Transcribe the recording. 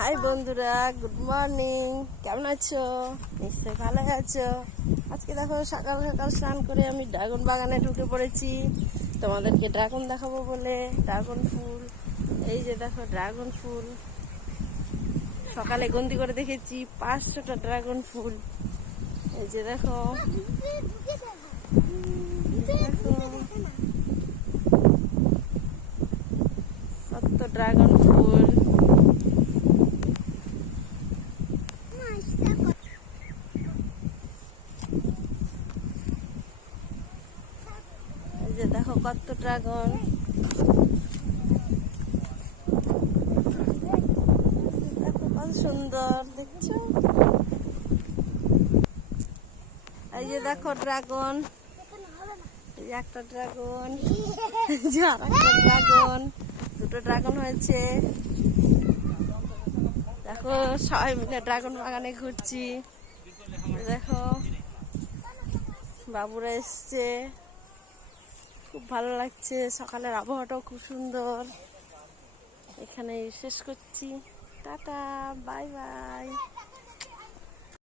High বন্ধুরা, good morning. কেমন আছো? নিশ্চয়ই ভালো আছো। আজকে দেখো সকাল সকাল স্নান করে আমি ড্রাগন বাগানে ঢুকে পড়েছি তোমাদেরকে ড্রাগন দেখাবো বলে। ড্রাগন ফুল, এই যে দেখো ড্রাগন ফুল। সকালে গন্তি করে দেখেছি 500টা ড্রাগন ফুল। এই যে দেখো কত ড্রাগন ফুল। এই যে দেখো কত ড্রাগন। দেখো কত সুন্দর দেখছো। এই যে দেখো ড্রাগন, এই যে একটা ড্রাগন, এই যে আর একটা ড্রাগন, দুটো ড্রাগন হয়েছে। দেখো সবাই মিলে ড্রাগন বাগানে ঘুরছি। দেখো বাবুরা এসছে, খুব ভালো লাগছে। সকালের আবহাওয়াটাও খুব সুন্দর। এখানে শেষ করছি। Tata, bye bye.